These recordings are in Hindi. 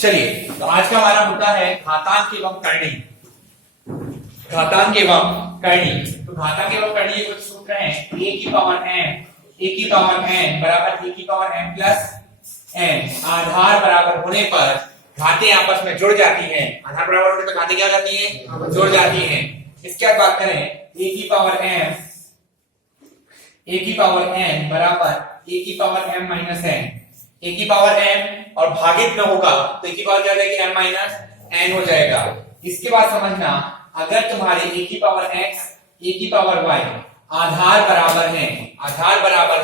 चलिए, तो आज का हमारा मुद्दा है घातांक एवं करणी। घातांक एवं करणी। तो घातांक एवं करणी के कुछ सूत्र हैं। a की पावर n बराबर a की पावर n प्लस n। आधार बराबर होने पर घातें आपस में जुड़ जाती हैं। आधार बराबर होने पर घातें क्या करती हैं? जुड़ जाती हैं। इसके बाद बात करें a की पावर n बराबर a की power m minus n। a की पावर n और भागित में होगा तो a की पावर क्या हो जाएगी? m माइनस n हो जाएगा। इसके बाद समझना, अगर तुम्हारे a की पावर x a की पावर y आधार बराबर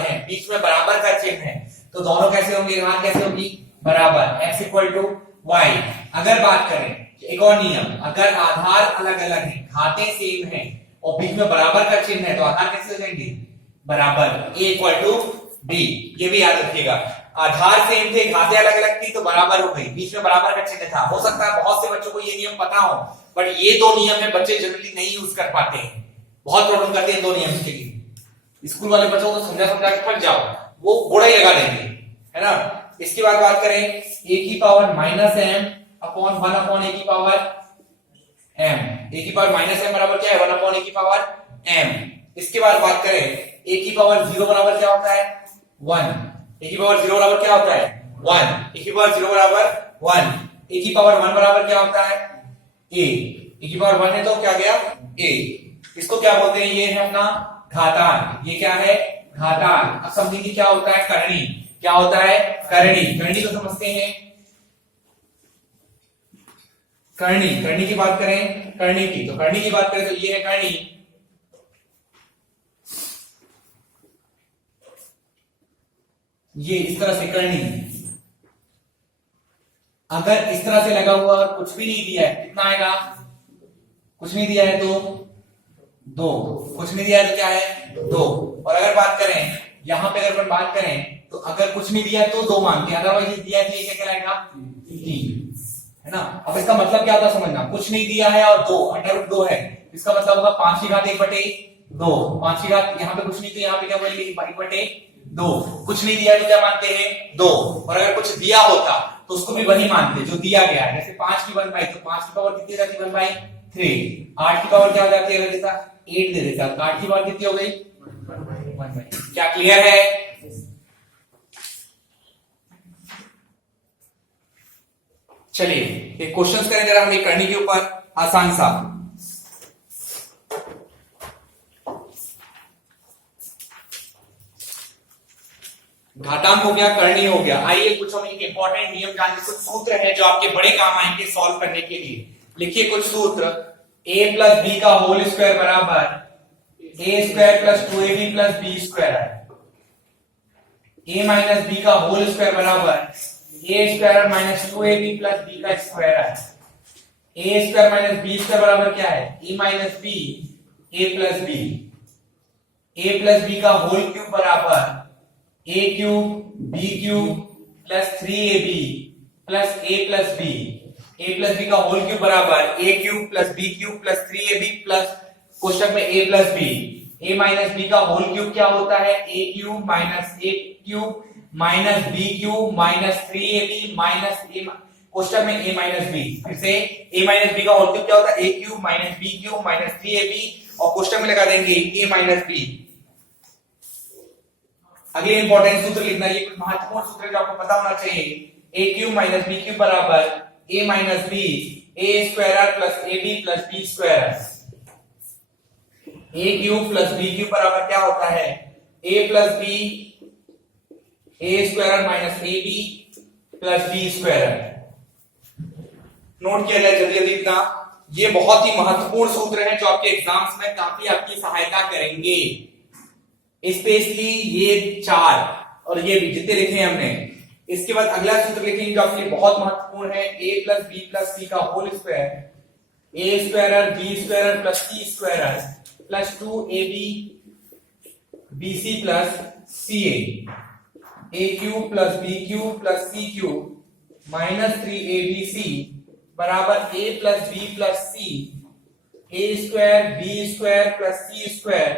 है, बीच में बराबर का चिन्ह है, तो दोनों कैसे होंगे? घात कैसे होगी? बराबर। x equal to y। अगर बात करें एक और नियम, अगर आधार अलग अलग है, घातें सेम है और बीच में बराबर का चिन्ह है, तो आधार कैसे हो जाएंगे? बराबर। a equal to b। ये भी याद रखिएगा, आधार सेम थे, घातें अलग अलग थी तो बराबर हो गई, बीच में बराबर का चिन्ह था। हो सकता है बहुत से बच्चों को ये नियम पता हो, बट ये दो नियम है बच्चे जनरली नहीं यूज कर पाते हैं, बहुत प्रॉब्लम करते हैं दो नियम के लिए। स्कूल वाले बच्चों को समझा के थक जाओ, वो बुरा ही लगा देंगे, है ना। इसके बाद बात करें a की power minus m upon 1 upon a की पावर m। a की पावर माइनस m बराबर क्या है? 1 अपॉन a की पावर m। इसके बाद बात करें a की पावर 0 बराबर क्या होता है? 1। a की पावर 0 बराबर क्या होता है? 1। a की पावर 0 बराबर 1। a की पावर 1 बराबर क्या होता है? a। a की पावर 1 है तो क्या गया? a। इसको क्या बोलते हैं? ये है अपना घातांक। ये क्या है? घातांक। अब समझेंगे क्या होता है करणी। क्या होता है? करणी। करणी को समझते हैं। करणी की बात करें, करणी की, तो करणी की बात करें तो ये है करणी। ये इस तरह से करणी। अगर इस तरह से लगा हुआ और कुछ भी नहीं दिया है, कितना आएगा? कुछ नहीं दिया है तो 2। कुछ नहीं दिया है तो क्या है? 2। और अगर बात करें यहां पे, अगर बात करें तो अगर कुछ नहीं दिया है तो 2 मानते हैं, अदरवाइज दिया है तो ये क्या कहलाएगा? 3, है ना। अब इसका मतलब क्या होता है समझना, कुछ नहीं दिया है और 2 अंडर 2 है, इसका मतलब होगा 5 की घात 1/2। 5 की घात, यहाँ पे कुछ नहीं तो यहाँ पे क्या बोलेंगे? 1/2। कुछ नहीं दिया तो क्या मानते हैं? 2। और अगर कुछ दिया होता तो उसको भी वही मानते जो दिया गया है। जैसे 5 की 1/3, तो 5 की पावर कितनी जाती है? 1/3। 8 की पावर क्या हो जाती है? अगर देता 8 दे देता तो 8 की पावर कितनी हो गई? 1/3। क्या क्लियर है? चलिए ये क्वेश्चंस करें जरा हम ये करने के ऊपर, आसान सा। घातांक हो गया, करणी हो गया। आइए कुछ हम एक इंपॉर्टेंट नियम जान, कुछ सूत्र है जो आपके बड़े काम आएंगे सॉल्व करने के लिए। लिखिए कुछ सूत्र। a प्लस बी का होल स्क्वायर बराबर a square plus 2ab plus B square है। a माइनस बी का होल स्क्वायर बराबर a square minus 2ab plus b का स्क्वायर है। a square minus b square बराबर क्या है? a minus b a plus b। a plus b का होल क्यूब बराबर a cube b cube plus 3ab plus a plus b। a plus b का होल क्यूब बराबर a cube plus b cube plus 3ab plus कोष्टक में a plus b। a minus b का होल क्यूब क्या होता है? a cube minus a cube minus b cube minus 3ab minus a कोष्टक में a माइनस b। फिर से a माइनस b का होल क्यूब क्या होता है? a cube minus b cube minus 3ab और कोष्टक में लगा देंगे a माइनस b। अगले इंपॉर्टेंट सूत्र लिखना, ये कुछ महत्वपूर्ण सूत्र जो आपको पता होना चाहिए। a cube minus b cube बराबर a minus b a square plus ab plus b square. a cube plus b cube बराबर क्या होता है? a plus b a square minus ab plus b square. Note किया जाए जल्दी जल्दी इतना। ये बहुत ही महत्वपूर्ण सूत्र है जो आपके एग्जाम्स में काफी आपकी सहायता करेंगे, स्पेशली ये 4 और ये भी जितने लिखे हैं हमने। इसके बाद अगला सूत्र लिखेंगे जो आपके लिए बहुत महत्वपूर्ण है। a plus b plus c का whole square a square b square plus c square plus 2ab bc plus ca। a cube plus b cube plus c cube minus 3abc बराबर a प्लस b प्लस c a square b square plus c square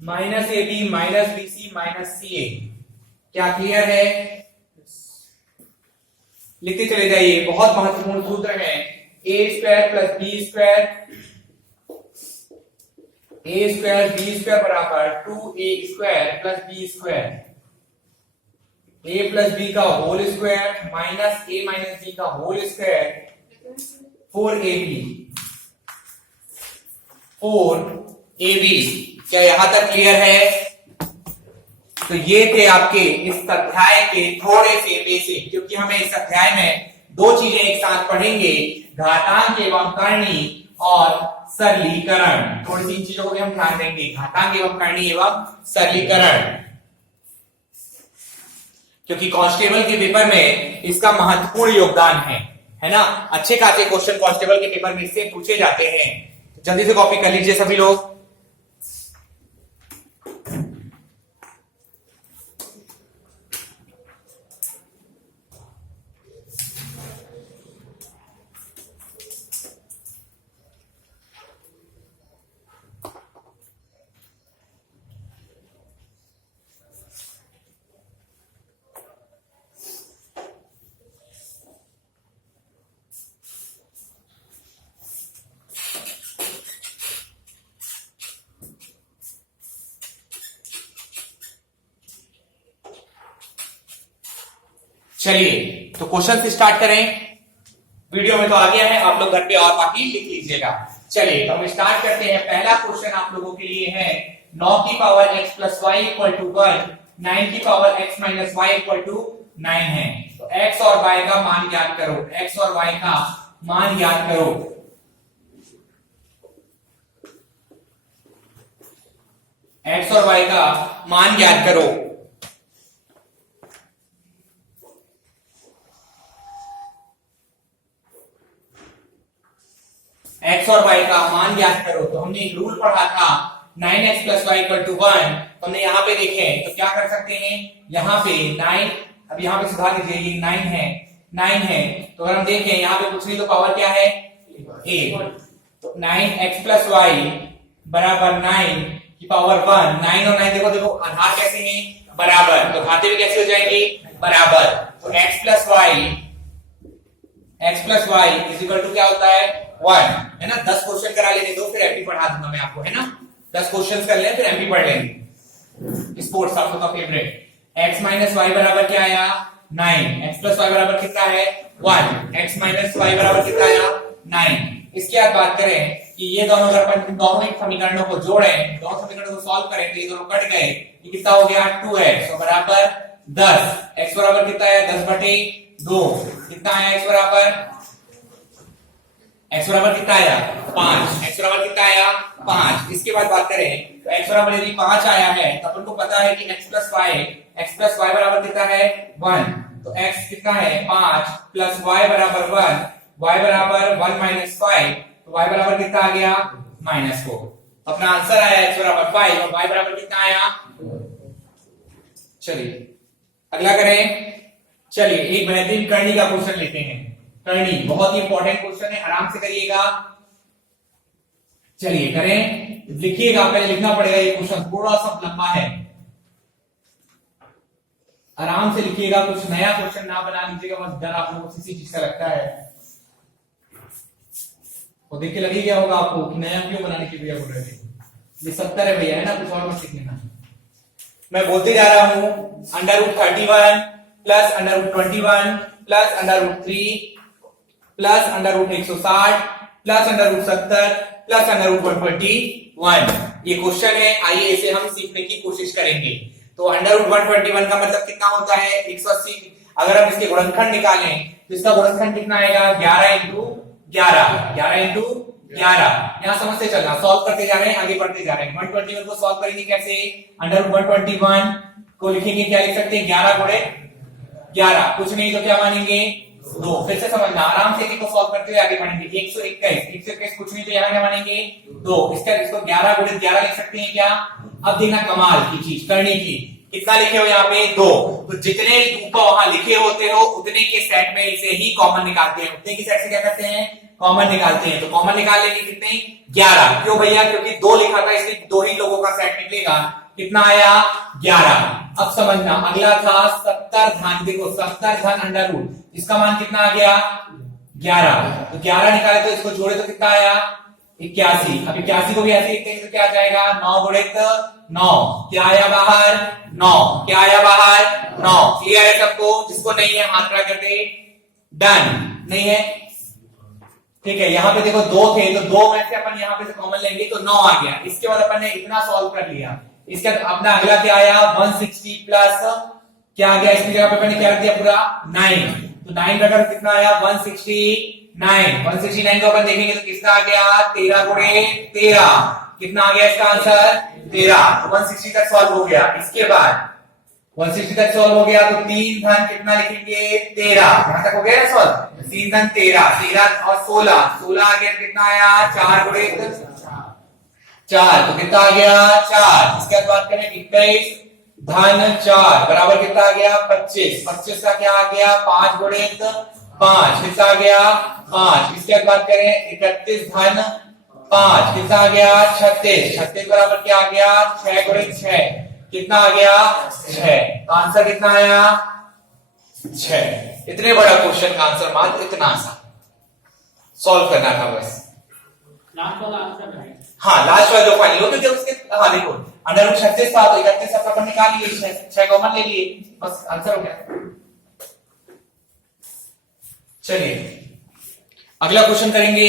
minus ab minus bc minus ca। क्या क्लियर है? लिखते चले जाइए, बहुत महत्वपूर्ण सूत्र है। A square plus B square, a square b square बराबर 2a square plus B square, a plus B का whole square minus a minus B का होल स्क्वायर 4ab 4ab। क्या यहां तक क्लियर है? तो ये थे आपके इस अध्याय के थोड़े से बेसिक, क्योंकि हमें इस अध्याय में दो चीजें एक साथ पढ़ेंगे, घातांक एवं करणी और सरलीकरण। थोड़ी सी इन चीजों को भी हम ध्यान देंगे, घातांक एवं करणी एवं सरलीकरण, क्योंकि कांस्टेबल के पेपर में इसका महत्वपूर्ण योगदान है ना। अच्छे खासे क्वेश्चन कांस्टेबल के पेपर में इससे पूछे जाते हैं। जल्दी से कॉपी कर लीजिए सभी लोग। चलिए तो क्वेश्चन से स्टार्ट करें। वीडियो में तो आ गया है, आप लोग घर पे और बाकी लिख लीजिएगा। चलिए तो हम स्टार्ट करते हैं। पहला क्वेश्चन आप लोगों के लिए है 9 की power x plus y equal to 1, 9 की power x minus y equal to 9 है। तो x और y का मान ज्ञात करो, x और y का मान ज्ञात करो। x और y का मान ज्ञात करो। x और y का मान ज्ञात करो। तो हमने एक रूल पढ़ा था 9x plus y equal to 1। तो हमने यहाँ पे देखें तो क्या कर सकते हैं, यहाँ पे 9, अब यहाँ पे सुधार दीजिए, ये 9 है। तो अगर हम देखें यहाँ पे कुछ नहीं तो पावर क्या है, a। तो 9x प्लस वाई बराबर 9 की पावर 1। 9 और 9 देखो देखो आधार कैसे हैं, बराबर, तो घाते भी कैसे हो जाएंगे, बराबर। तो x plus y is equal to क्या होता है, 1, है ना। 10 क्वेश्चन करा लेने दो, फिर एमपी पढ़ा दूंगा मैं आपको, है ना। 10 क्वेश्चन कर लें फिर एमपी पढ़ लेंगे। स्पोर्ट्स आप लोगों का फेवरेट। x माइनस वाई बराबर क्या आया, 9। x प्लस वाई बराबर कितना है, 1। x माइनस वाई बराबर कितना आया, 9। इसके बाद बात करें कि ये दोनों अगर अपन दोनों ही समीकरणों को जोड़ें, दोनों समीकरणों को सॉल्व करें तो ये दोनों कट गए। ये कितना हो गया, 2x तो बराबर 10। x बराबर कितना है, 10/2। कितना आया x बराबर, x बराबर कितना आया, 5। x बराबर कितना आया, 5। इसके बाद बात करें तो x बराबर यदि 5 आया है तो अपन को पता है कि x प्लस y बराबर कितना है, 1। तो x कितना है, 5 प्लस y बराबर 1, y बराबर 1 माइनस 5। तो y बराबर कितना आ गया, -4। अपना आंसर आया x बराबर 5 और y बराबर कितना आया। चलिए अगला करें। चलिए एक बेहतरीन करनी का क्वेश्चन लेते हैं। करनी बहुत ही इंपॉर्टेंट क्वेश्चन है, आराम से करिएगा। चलिए करें, लिखिएगा, पहले लिखना पड़ेगा। ये क्वेश्चन थोड़ा सा लंबा है, आराम से लिखिएगा, कुछ नया क्वेश्चन ना बना लीजिएगा। बस डर आप लोगों को किसी चीज का लगता है, वो देख के लग ही गया होगा आपको कि नया क्यों बनाने की भैया बोल रहे थे। ये 70 है भैया, है ना, कुछ और मत सीख लेना। मैं बोलते जा रहा हूं √31 plus √21 plus √3 plus √160 plus √70 plus √121। ये क्वेश्चन है, आइए इसे हम सीखने की कोशिश करेंगे। तो √121 का मतलब कितना होता है, 180। अगर हम इसके गुणनखंड निकालें तो इसका गुणनखंड कितना आएगा, 11 × 11। यहां समझते चलना, सॉल्व करते जा रहे हैं, आगे बढ़ते जा रहे हैं। 121 को सॉल्व करेंगे कैसे, √121 को लिखेंगे, क्या लिख सकते हैं, 11 × 11। कुछ नहीं तो क्या मानेंगे, 2। फिर से समझना, आराम से इसको सॉल्व करते हुए आगे बढ़ेंगे। 121 कुछ नहीं तो यहां क्या मानेंगे, 2। इसको 11 × 11 लिख सकते हैं क्या। अब देखना कमाल की चीज करने की, कितना लिखे हो यहाँ पे, 2। तो जितने ऊपर वहां लिखे होते हो उतने के सेट में इसे ही कॉमन निकालते हैं। उतने के सेट से क्या करते हैं, कॉमन निकालते हैं। तो कॉमन निकाल लेंगे कितने, 11। क्यों भैया, क्योंकि 2 लिखा था इसलिए 2 ही लोगों का सेट निकलेगा। कितना आया, 11। अब समझना, अगला था 70 घन। देखो 70 घन अंडर रूट, इसका मान कितना आ गया 11। तो 11 निकाले तो इसको जोड़े तो कितना आया 81। अब 81 को भी ऐसे लिखते हैं तो क्या आ जाएगा 9 गुणित 9, क्या आया बाहर 9, क्या आया बाहर 9। क्लियर है सबको? जिसको नहीं है हाथ खड़ा कर दे। डन। नहीं है ठीक है। यहाँ पे देखो 2 थे तो 2 में से अपन यहाँ पे से कॉमन लेंगे तो 9 आ गया। इसके बाद अपन ने इतना सॉल्व कर लिया। इसके बाद अपना अगला क्या आया 160 प्लस क्या आ गया, इसकी जगह पे मैंने क्या रख दिया पूरा 9। तो 9 रखा तो कितना आया 169। 169 को अपन देखेंगे तो कितना आ गया 13 गुणे 13, कितना आ गया इसका आंसर 13। तो 160 तक सॉल्व हो गया। इसके बाद 160 तक सॉल्व हो गया तो 3 धन कितना लिखेंगे 13। यहां तक हो गया ना सॉल्व। 3 धन 13, 13 और 16, 16 आ गया कितना आया 4 गुणे 4, तो कितना आ गया 4। इसके बाद बात करें 21 धन 4 बराबर कितना आ गया 25। 25 का क्या आ गया 5 गुणे 5, कितना आ गया 5। इसके बाद बात करें 31 धन 5, कितना आ गया 36। 36 बराबर क्या आ गया 6 गुणे 6, कितना आ गया 6। तो आंसर कितना आया 6। इतने बड़ा क्वेश्चन का आंसर मात्र इतना सा सॉल्व करना था बस। लास्ट वाला आंसर है। हाँ लास्ट वाला जो फाइनल हो गया उसके। हाँ देखो अंडर रूट 36 था तो 31 सब अपन निकाल लिए, 6 कॉमन ले लिए, बस आंसर हो गया। चलिए अगला क्वेश्चन करेंगे।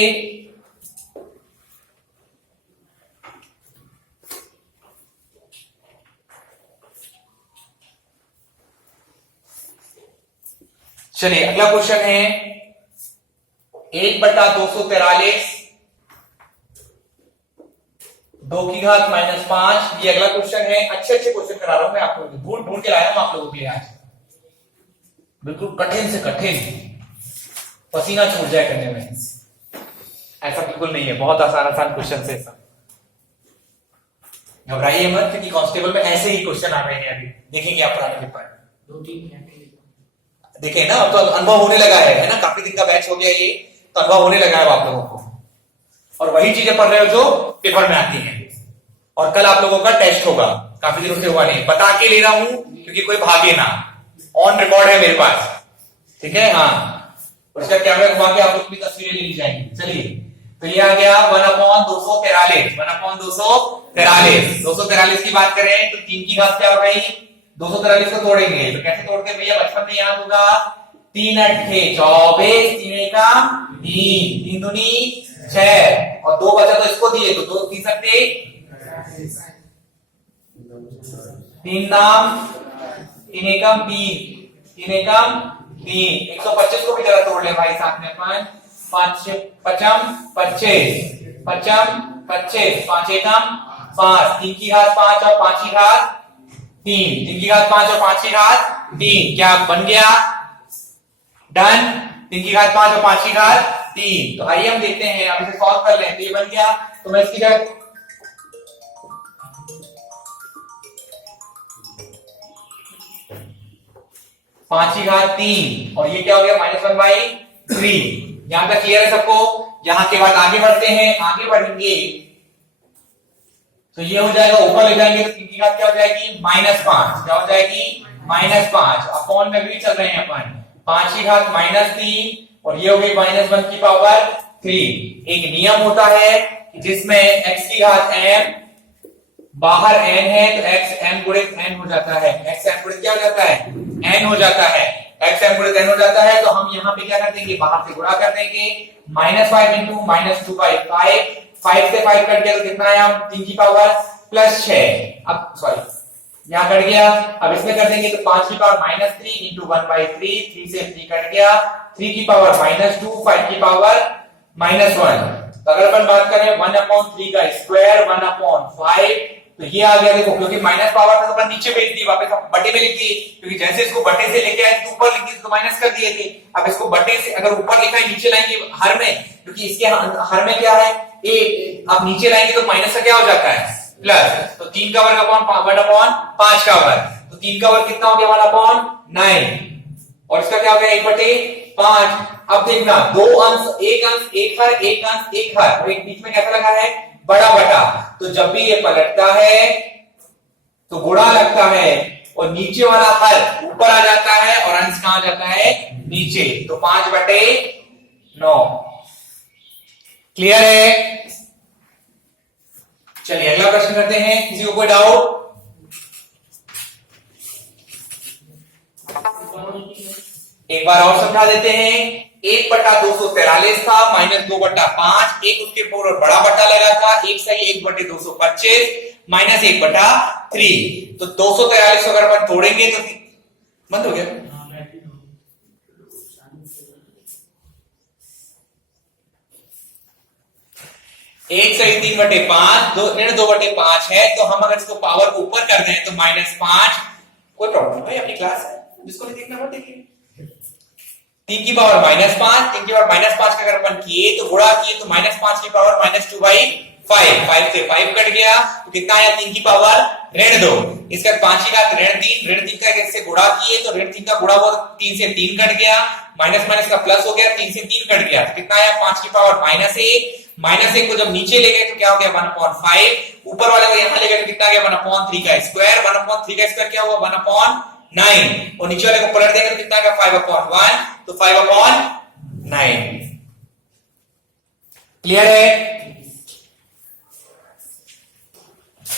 चलिए अगला क्वेश्चन है 1/243 2 की घात -5। ये अगला क्वेश्चन है। अच्छे क्वेश्चन करा रहा हूं मैं आप लोगों को, ढूंढ के लाया हूं आप लोगों के लिए आज। बिल्कुल कठिन से कठिन, पसीना छूट जाए करने में। ऐसा बिल्कुल नहीं है, बहुत आसान आसान क्वेश्चन से सब। घबराइए मत क्योंकि कांस्टेबल में ऐसे ही क्वेश्चन आ रहे हैं। अभी देखेंगे आप पुराने पेपर 2-3 घंटे देखे ना, अब तो अनुभव होने लगा है ना, काफी दिन का बैच हो गया ये, तो अनुभव होने लगा है आप लोगों को, और वही चीजें पढ़ रहे हो जो पेपर में आती हैं। और कल आप लोगों का टेस्ट होगा, काफी दिनों से हुआ नहीं, बता के ले रहा हूं क्योंकि कोई भागे ना, ऑन रिकॉर्ड है मेरे पास, ठीक है। हाँ उसका कैमरा घुमा के आप लोग की तस्वीरें ले ली जाएंगी। चलिए तो ये आ गया 1/243, 1/243। 243 की बात करें तो 3 की घात क्या हो गई 243 को तोड़ेंगे तो कैसे तोड़ते हैं भैया, बचपन में याद होगा 3 अट्ठे 24, 3 एका 3, 3 दूनी 6 और 2 बचा तो इसको दिए तो 2 तीन सकते 3 नाम 3 एकम 3, 3 एकम 3। 125 को भी जरा तोड़ ले भाई साथ में अपन। 5 पचम 25, पचम 25, 5 एकम 5, 3 की घात 5 और 5 की घात 3, 3 की घात 5 और 5 की घात 3, क्या बन गया डन। 3 की घात 5 और 5 की घात 3। तो आइए हम देखते हैं, अब इसे सॉल्व कर लें। तो ये बन गया, तो मैं इसकी जगह 5 की घात 3 और ये क्या हो गया -1/3। यहां तक क्लियर है सबको? यहां के बाद आगे बढ़ते हैं, आगे बढ़ेंगे तो ये हो जाएगा, ऊपर ले जाएंगे तो 3 की घात क्या हो जाएगी -5, क्या हो जाएगी -5 अपॉन में भी चल रहे हैं अपन 5 की घात -3 और ये हो गई -1 की पावर 3। एक नियम होता है जिसमें x की घात m बाहर n है तो x m गुणित n हो जाता है, x m गुणित क्या हो जाता है n हो जाता है, x m गुणित n हो जाता है। तो हम यहाँ पे क्या कर देंगे, बाहर से गुणा कर देंगे, -5 इंटू -2/5, 5 से 5 कट गया तो कितना आया 3 की पावर +6। अब सॉरी यहां कट गया, अब इसमें कर देंगे तो 5 की पावर -3 इंटू 1/3, 3 से 3 कट गया, 3 की पावर -2, 5 की पावर -1। तो अगर अपन बात करें 1/3 का स्क्वायर 1/5 तो ये आ गया, देखो क्योंकि माइनस पावर था तो अपन नीचे भेज दी, वापस बटे में लिख दिए, क्योंकि जैसे इसको बटे से लेके आए तो ऊपर लिख दिए तो माइनस कर दिए थे। अब इसको बटे से अगर ऊपर लिखा है नीचे लाएंगे हर में, क्योंकि इसके हर में क्या है ए, अब नीचे लाएंगे तो माइनस का क्या हो जाता है प्लस। तो 3 का वर्ग अपॉन 1/5 का वर्ग, तो 3 का वर्ग कितना हो गया 1/9 और इसका क्या हो गया 1/5। अब देखना दो अंश, एक अंश एक हर, एक अंश एक हर और एक बीच में कैसा लगा है बड़ा बटा। तो जब भी ये पलटता है तो गुणा लगता है, और नीचे वाला हर ऊपर आ जाता है और अंश कहां जाता है, नीचे। तो 5/9। क्लियर है? चलिए अगला प्रश्न करते हैं। किसी को कोई डाउट? एक बार और समझा देते हैं। 1/243 था माइनस 2/5, एक उसके ऊपर और बड़ा बट्टा लगा था, एक सही 1/225 माइनस 1/3। तो 243 अगर अपन तोड़ेंगे तो बंद हो गया। एक सही 3/5, ऋण 2/5 है, तो हम अगर इसको पावर को ऊपर कर दें तो -5। कोई प्रॉब्लम भाई, अपनी क्लास है, जिसको नहीं देखना वो देखिए। 3 की पावर -5, 3 की पावर -5 का अगर अपन किए तो गुणा किए तो -5 की पावर -2/5, 5 से 5 कट गया तो कितना आया, 3 की पावर ऋण 2। इसका 5 की घात ऋण 3 का इससे गुणा किए तो ऋण 3 का गुणा हुआ 3 से 3 कट गया, माइनस माइनस का प्लस हो गया, 3 से 3 कट गया तो कितना आया, 5 की पावर -1। -1 को जब नीचे ले गए तो क्या हो गया, 1/5। ऊपर वाले को यहां ले गए तो कितना गया, 1/3 का स्क्वायर। 1/3 का स्क्वायर क्या हुआ, 1/9। और नीचे वाले को पलट देंगे तो कितना गया, 5/1। तो 5/9। क्लियर है?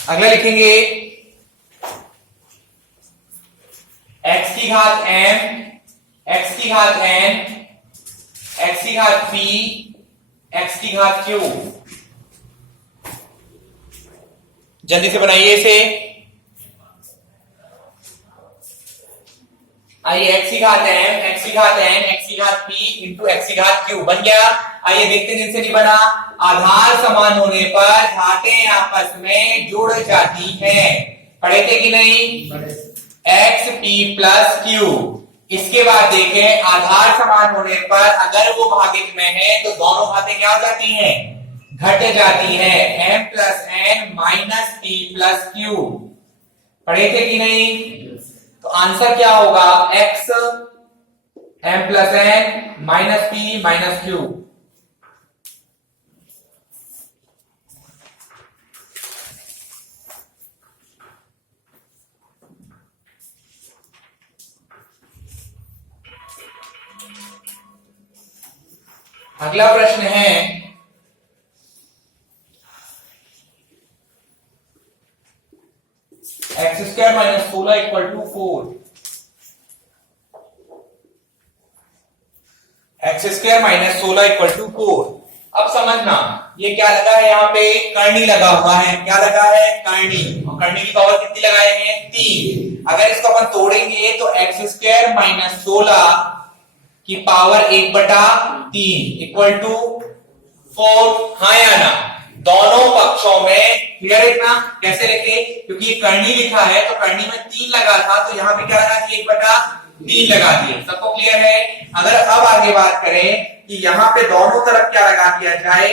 अगला लिखेंगे x की घात m, x की घात n, x की घात p, x की घात q। जल्दी से बनाइए इसे। आइए x की घात m, x की घात n, x की घात p इंटू x की घात q बन गया। आइए देखते हैं जिनसे नहीं बना। आधार समान होने पर घातें आपस में जुड़ जाती हैं। पढ़े थे कि नहीं? x p plus q। इसके बाद देखें, आधार समान होने पर अगर वो भागित में है तो दोनों घातें क्या हो जाती हैं, घट जाती है। m plus n minus p plus q। पढ़े थे कि नहीं? तो आंसर क्या होगा, x m plus n minus p minus q। अगला प्रश्न है x² minus 16 equal to 4। x² minus 16 equal to 4। अब समझना, ये क्या लगा है, यहाँ पे करनी लगा हुआ है। क्या लगा है, करनी। और करनी की पावर कितनी लगाए हैं, 3। अगर इसको अपन तोड़ेंगे तो x² माइनस 16 की पावर 1/3 इक्वल टू 4। हाँ या ना? दोनों पक्षों में क्लियर है ना? कैसे लिखे, क्योंकि ये करनी लिखा है तो करनी में 3 लगा था, तो यहाँ पे क्या लगा दिया, 1/3 लगा दिए। सबको क्लियर है? अगर अब आगे बात करें कि यहाँ पे दोनों तरफ क्या लगा दिया जाए,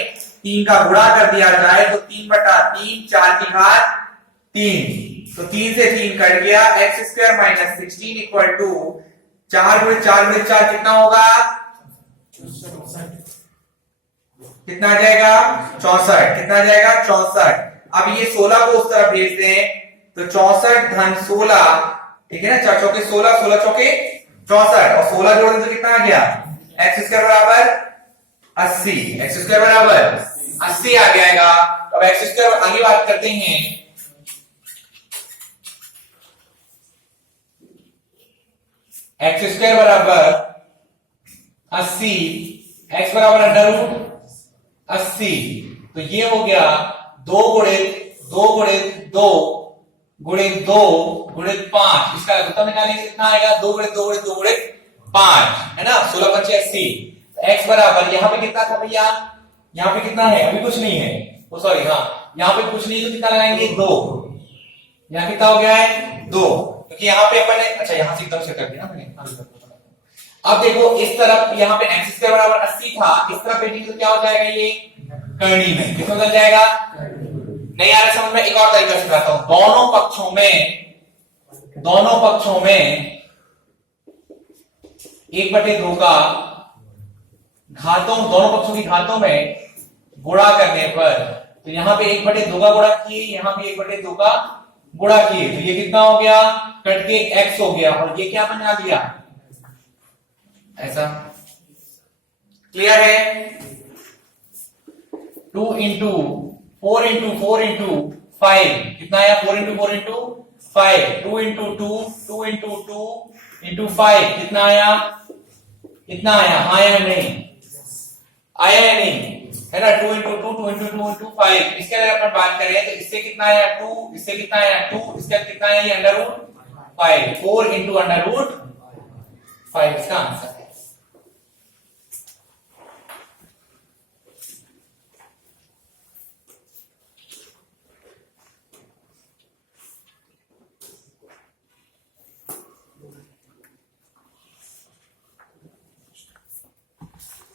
3 का गुणा कर दिया जाए तो 3/3, 4 की घात 3। तो 3 से 3 कट गया। x² माइनस 16 इक्वल टू 4 गुणे 4 गुणे 4 कितना होगा, कितना आ जाएगा, 64। कितना आ जाएगा, 64। अब ये 16 को उस तरफ भेज दें तो 64 धन 16, ठीक है ना, 4 चौके 16, 16 चौके 64 और 16 जोड़ने तो कितना आ गया, x² बराबर 80। x² बराबर 80 आ जाएगा। अब x² आगे बात करते हैं। x² बराबर 80, x बराबर √ 80। तो ये हो गया 2 गुणित 2 गुणित 2 गुणित 2 गुणित 5। इसका लघुत्तम निकालेंगे कितना आएगा, 2 गुणित 2 गुणित 2 गुणित 5, है ना, 16 × 5 = 80। x बराबर यहाँ पे कितना था भैया, यहाँ पे कितना है, अभी कुछ नहीं है, ओ सॉरी, हाँ यहाँ पे कुछ नहीं, तो कितना लगाएंगे, 2। यहाँ कितना हो गया है, 2, क्योंकि यहाँ पे अपन ने, अच्छा यहाँ से एकदम से कर दिया मैंने। अब देखो इस तरफ यहाँ पे x² बराबर 80 था, इस तरफ भेजेंगे तो क्या हो जाएगा, ये करनी में कितना बदल जाएगा। नहीं आ रहा समझ में, एक और तरीका सिखाता हूं। दोनों पक्षों में 1/2 का घातों, दोनों पक्षों की घातों में गुणा करने पर, तो यहाँ पे 1/2 का गुणा किए, यहाँ पे 1/2 का गुणा किए तो ये कितना हो गया, कट के x हो गया और ये क्या बना दिया ऐसा। क्लियर है। 2 इंटू 4 इंटू 4 इंटू 5 कितना आया, 4 into 4 into 5, 2 into 2 2 into 2 into 5 कितना आया, कितना आया, आया या नहीं, आया या नहीं, है ना। 2 इंटू 2 2 इंटू 2 इंटू 5। इसके अगर अपन बात करें तो इससे कितना आया 2, इससे कितना आया 2, इसका कितना आया ये under root 5, 4 into under root 5 इसका आंसर है।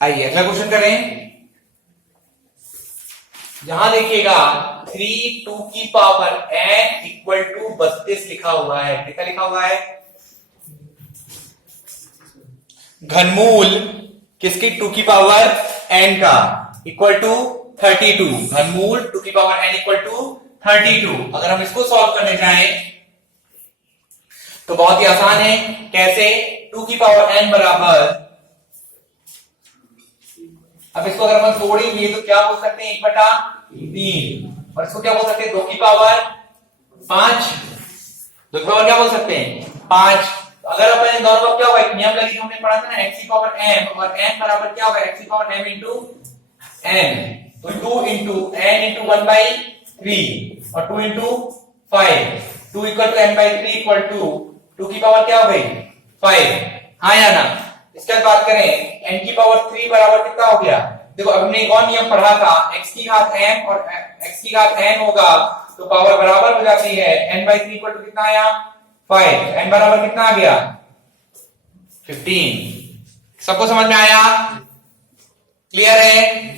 आइए अगला क्वेश्चन करें। यहां देखिएगा 3 2 की पावर n इक्वल टू 32 लिखा हुआ है। कितना लिखा हुआ है, घनमूल किसकी 2 की पावर n का इक्वल टू 32, घनमूल 2 की पावर n इक्वल टू 32। अगर हम इसको सॉल्व करने जाएं तो बहुत ही आसान है। कैसे, 2 की पावर n बराबर, अब इसको अगर हम तोड़ेंगे तो क्या बोल सकते हैं 1/3, और इसको क्या बोल सकते हैं 2 की पावर 5, 2 की पावर क्या बोल सकते हैं 5। अगर अपन इन दोनों का क्या होगा, एक नियम लगी जो हमने पढ़ा था ना, x की पावर m, और n बराबर क्या होगा x की पावर m इंटू n, तो 2 इंटू n इंटू 1/3 और 2 into 5, 2 equal to n/3 equal to 2 की पावर क्या हो गई 5, हाँ या ना। इसके बाद बात करें n की पावर 3 बराबर कितना हो गया, देखो अब हमने एक और नियम पढ़ा था, x की घात m और x की घात n होगा तो पावर बराबर हो जाती है, n/3 इक्वल टू कितना आया 5, n बराबर कितना आ गया 15। सबको समझ में आया, क्लियर है।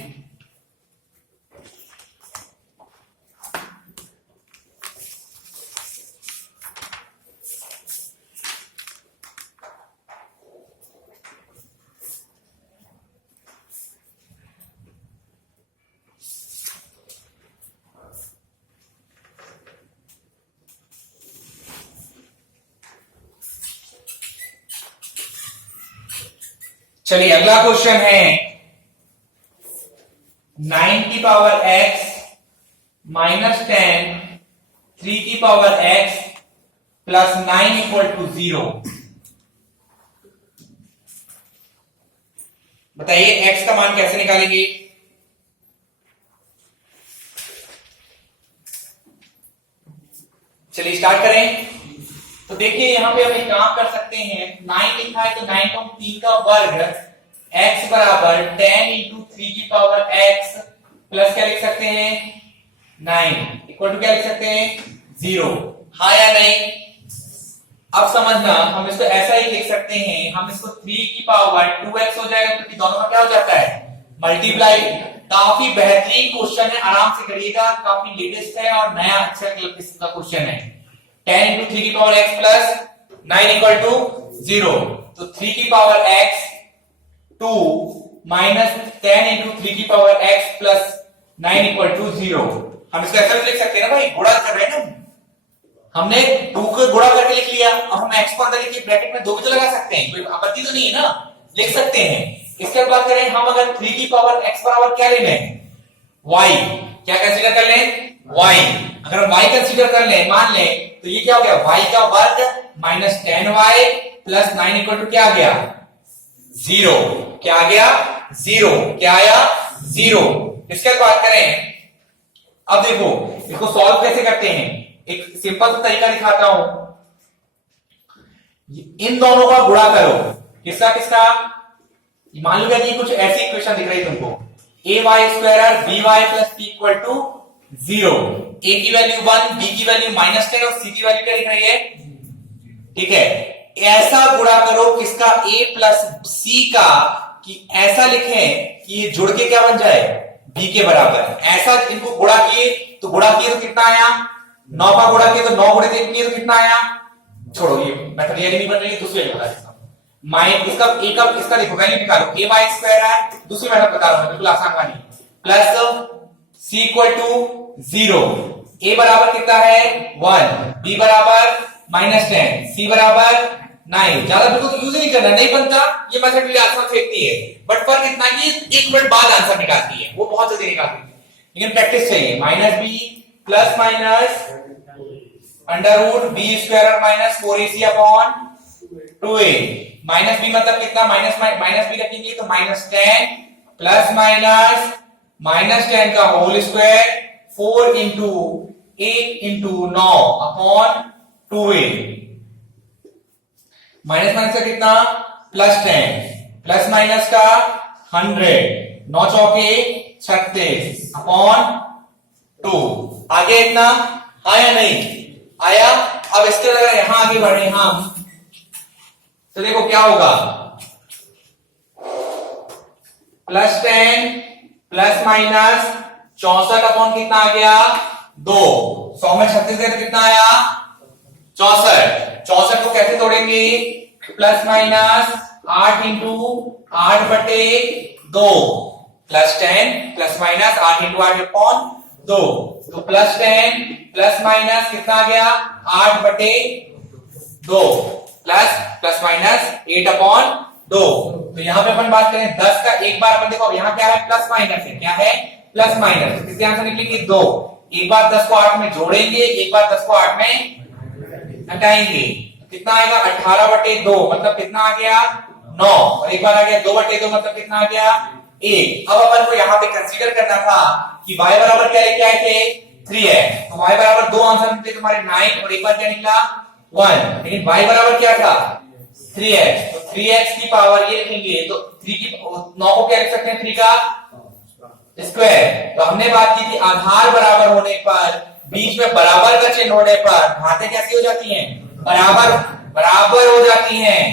चलिए अगला क्वेश्चन है 9 की पावर x माइनस 10 3 की power x plus 9 equal to 0। बताइए x का मान कैसे निकालेंगे। चलिए स्टार्ट करें। तो देखिए यहां पे हम एक काम कर सकते हैं, 9 लिखा है तो 9 को 3 का वर्ग x बराबर 10 इंटू 3 की पावर x प्लस क्या लिख सकते हैं 9 इक्वल टू क्या लिख सकते हैं 0, हाँ या नहीं। अब समझना, हम इसको ऐसा ही लिख सकते हैं, हम इसको 3 की पावर 2x हो जाएगा क्योंकि दोनों का क्या हो जाता है मल्टीप्लाई। काफी बेहतरीन क्वेश्चन है, आराम से करिएगा, काफी लेटेस्ट है और नया अच्छा किस्म का क्वेश्चन है। 10 इंटू 3 की power x plus 9 equal to 0, तो 3 की पावर x 2 माइनस 10 इंटू 3 की power x plus 9 equal to 0। हम इसको ऐसा भी लिख सकते हैं ना भाई, गुणा कर रहे हैं ना, हमने 2 को गुणा करके लिख लिया, अब हम x को अंदर लिखिए ब्रैकेट में 2 भी तो लगा सकते हैं, कोई आपत्ति तो नहीं है ना, लिख सकते हैं। इसके बाद करें हम, अगर 3 की पावर x बराबर क्या ले लें y, क्या कंसीडर कर लें y, अगर हम y कंसीडर कर लें मान लें तो ये क्या हो गया y का वर्ग minus 10y plus 9 equal to क्या आ गया 0, क्या आ गया 0, क्या आया 0। इसके बाद बात करें, अब देखो इसको सॉल्व कैसे करते हैं, एक सिंपल सा तरीका दिखाता हूं। इन दोनों का गुणा करो, किसका किसका, मान लो कि कुछ ऐसी इक्वेशन दिख रही तुमको, ay² by plus t equal to 0, a की वैल्यू 1, b की वैल्यू -10 और c की वैल्यू क्या दिख रही है, ठीक है। ऐसा गुणा करो किसका a प्लस c का, कि ऐसा लिखें कि ये जुड़ के क्या बन जाए b के बराबर। ऐसा इनको गुणा किए तो कितना आया 9 का गुणा किए तो 9 गुणे 3 किए तो कितना आया, छोड़ो ये मेथड ये नहीं बन रही है, दूसरे बता देता हूं। माइनस इसका देखो वैल्यू निकालो, a² दूसरी मेथड बता रहा हूं बिल्कुल आसान वाली, plus c equal to 0, a बराबर कितना है 1, b बराबर -10, c बराबर 9। ज्यादा बिल्कुल यूज नहीं करना, नहीं बनता ये मेथड भी आंसर फेंकती है, बट फर्क इतना कि 1 मिनट बाद आंसर निकालती है, वो बहुत जल्दी निकालती है, लेकिन प्रैक्टिस चाहिए। -b plus minus under root B square और minus 4ac upon 2a। Minus b मतलब कितना, माइनस b रखेंगे तो -10 प्लस माइनस -10 का whole square 4 into 8 into 9 upon 2a। Minus minus का कितना +10 प्लस माइनस का 100, 9 चौके 36 अपॉन 2। आगे इतना आया नहीं आया। अब इसके अगर यहां आगे बढ़े हम तो देखो क्या होगा, +10 प्लस माइनस 64 अपॉन कितना आ गया 2। 100 में 36 गए तो कितना आया 64। 64 को कैसे तोड़ेंगे, प्लस माइनस 8 इंटू 8 बटे 2 +10 प्लस माइनस 8 इंटू 8 अपॉन 2। तो +10 प्लस माइनस कितना आ गया 8 बटे 2 प्लस माइनस 8 अपॉन 2। तो यहां पे अपन बात करें 10 का, एक बार अपन देखो यहां क्या है प्लस माइनस है, क्या है प्लस माइनस, तो किसके आंसर निकलेंगे 2। एक बार 10 को 8 में जोड़ेंगे, एक बार 10 को 8 में घटाएंगे, कितना आएगा 18 बटे 2 मतलब कितना आ गया 9, और एक बार आ गया 2 बटे 2 मतलब कितना आ गया 1। अब अपन को यहाँ पे कंसीडर करना था कि y बराबर क्या लेके आए थे 3x, तो y बराबर 2 आंसर निकले तुम्हारे 9 और एक बार क्या निकला 1, लेकिन y बराबर क्या था 3x, तो 3x की पावर ये लिखेंगे तो 3 की 9 को क्या लिख सकते हैं 3 का स्क्वायर। तो हमने बात की थी आधार बराबर होने पर, बीच में बराबर का चिन्ह होने पर घातें कैसी हो जाती हैं, बराबर हो जाती हैं।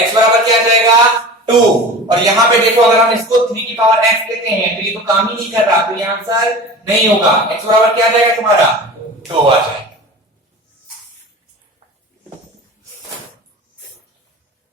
x बराबर क्या आ जाएगा 2, और यहां पे देखो अगर हम इसको 3 की पावर x लेते हैं तो ये तो काम ही नहीं कर रहा, तो ये आंसर नहीं होगा। x बराबर क्या आ जाएगा तुम्हारा 2 आ जाएगा।